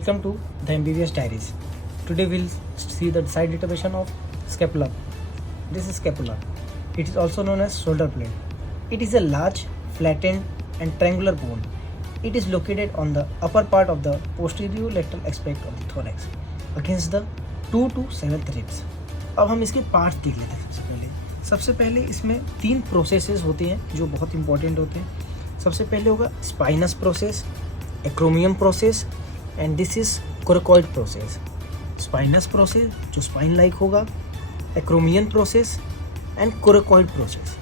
Welcome to the MBBS Diaries. Today we'll see the side determination of scapula. This is scapula. It is also known as shoulder blade. It is a large, flattened and triangular bone. It is located on the upper part of the posterior lateral aspect of the thorax against the 2 to 7th ribs. अब हम इसके parts देख लेते हैं। सबसे पहले इसमें 3 processes होते हैं जो बहुत इंपॉर्टेंट होते हैं। सबसे पहले होगा spinous process, एक्रोमियम process and this is coracoid process. Spinous process जो स्पाइन लाइक होगा, acromion process and coracoid process.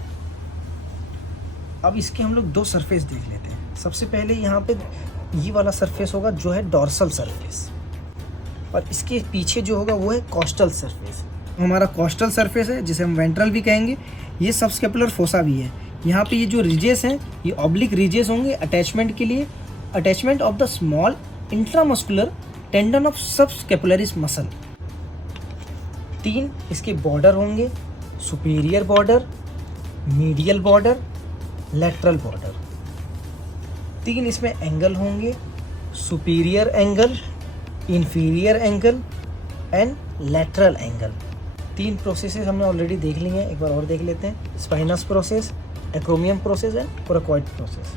अब इसके हम लोग 2 सरफेस देख लेते हैं। सबसे पहले यहाँ पे ये वाला सरफेस होगा जो है डॉर्सल सरफेस, और इसके पीछे जो होगा वो है कॉस्टल सरफेस। हमारा कॉस्टल सरफेस है जिसे हम वेंट्रल भी कहेंगे। ये सबस्केपुलर फोसा भी है। यहाँ पे ये जो रिजेस हैं ये ऑब्लिक रिजेस होंगे अटैचमेंट के लिए, attachment of the small intramuscular tendon of subscapularis muscle. 3 इसके बॉर्डर होंगे, superior border, medial border, lateral border. 3 इसमें एंगल होंगे, superior angle, inferior angle and lateral angle. 3 processes हमने ऑलरेडी देख ली हैं, एक बार और देख लेते हैं। Spinous process, एक्रोमियम process and coracoid process.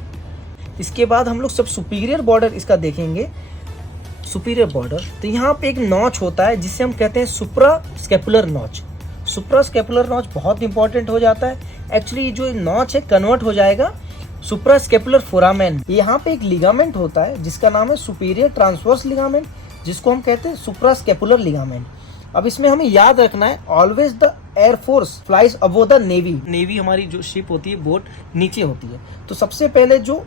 इसके बाद हम लोग सब सुपीरियर बॉर्डर इसका देखेंगे। सुपीरियर बॉर्डर तो यहाँ पे एक नॉच होता है जिसे हम कहते हैं सुप्रा स्केपुलर नॉच। सुप्रा स्केपुलर नॉच बहुत इंपॉर्टेंट हो जाता है। एक्चुअली जो नॉच है कन्वर्ट हो जाएगा सुप्रा स्केपुलर फोरामेन। यहाँ पे एक लिगामेंट होता है जिसका नाम है सुपीरियर ट्रांसवर्स लिगामेंट, जिसको हम कहते हैं सुप्रा स्केपुलर लिगामेंट। अब इसमें हमें याद रखना है always the air force flies above the navy. Navy हमारी जो शिप होती है, बोट नीचे होती है, तो सबसे पहले जो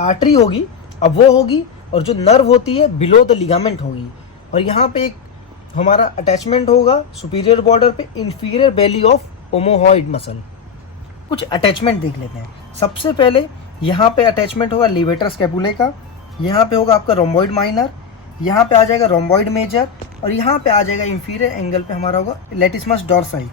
आर्टरी होगी अब वो होगी, और जो नर्व होती है बिलो द लिगामेंट होगी। और यहाँ पे एक हमारा अटैचमेंट होगा सुपीरियर बॉर्डर पे inferior belly of omohyoid muscle. कुछ अटैचमेंट देख लेते हैं। सबसे पहले यहाँ पे अटैचमेंट होगा लिवेटर स्केपुले का। यहाँ पे होगा आपका रोम्बॉइड माइनर, यहाँ पे आ जाएगा रोम्बॉइड मेजर, और यहाँ पे आ जाएगा इंफीरियर एंगल पे हमारा होगा लेटिसमस डॉर्साई।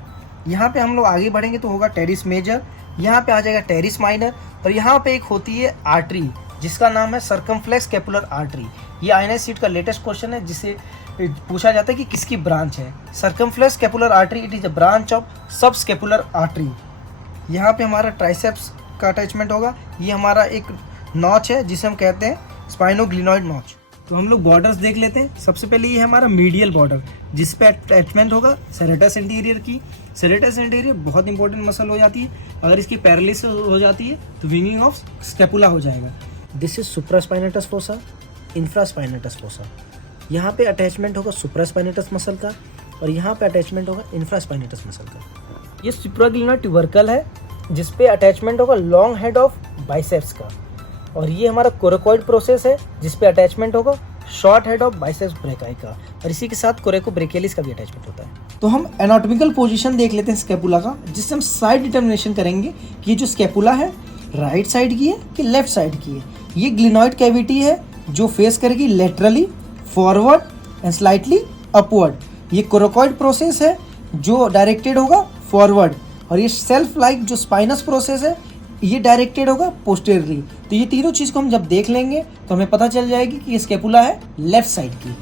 यहाँ पे हम लोग आगे बढ़ेंगे तो होगा टेरिस मेजर, यहाँ पे आ जाएगा टेरिस माइनर, और यहाँ पे एक होती है आर्टरी जिसका नाम है सर्कमफ्लेक्स स्केपुलर आर्टरी। ये आईएनएस सीट का लेटेस्ट क्वेश्चन है जिससे पूछा जाता है कि किसकी ब्रांच है। Circumflex scapular artery, it is a branch of सब स्केपुलर आर्टरी। यहाँ पे हमारा ट्राइसेप्स का अटैचमेंट होगा। ये हमारा एक नॉच है जिसे हम कहते हैं स्पाइनोग्लिनॉइड नॉच। तो हम लोग बॉर्डर्स देख लेते हैं। सबसे पहले ये हमारा मीडियल बॉर्डर जिस पे अटैचमेंट होगा सेरेटस एंटीरियर की। सेरेटस एंटीरियर बहुत इंपॉर्टेंट मसल हो जाती है। अगर इसकी पैरालिसिस हो जाती है तो विंगिंग ऑफ स्केपुला हो जाएगा। This is supraspinatus fossa, infraspinatus fossa. यहाँ पे अटैचमेंट होगा सुप्रास्पाइनेटस मसल का, और यहाँ पे अटैचमेंट होगा इंफ्रास्पाइनेटस मसल का। ये सुप्राग्लिनोइड ट्यूबरकल है जिस पे अटैचमेंट होगा लॉन्ग हेड ऑफ बाइसेप्स का, और ये हमारा कोरेकॉइड प्रोसेस है जिस पे अटैचमेंट होगा short head of biceps brachii का, और इसी के साथ कोरेको ब्रेकियलिस का भी अटैचमेंट होता है। तो हम एनाटॉमिकल पोजीशन देख लेते हैं स्केपुला का, जिससे हम साइड डिटर्मिनेशन करेंगे कि जो स्केपुला है राइट साइड की है कि लेफ्ट साइड की है। ये ग्लिनॉइड कैविटी है जो फेस करेगी laterally, forward and slightly upward. ये कोरेकॉइड प्रोसेस है जो डायरेक्टेड होगा फॉरवर्ड, और ये सेल्फ लाइक जो स्पाइनस प्रोसेस है ये डायरेक्टेड होगा पोस्टेरियरली। तो ये तीनों चीज़ को हम जब देख लेंगे तो हमें पता चल जाएगी कि ये स्केपुला है लेफ्ट साइड की।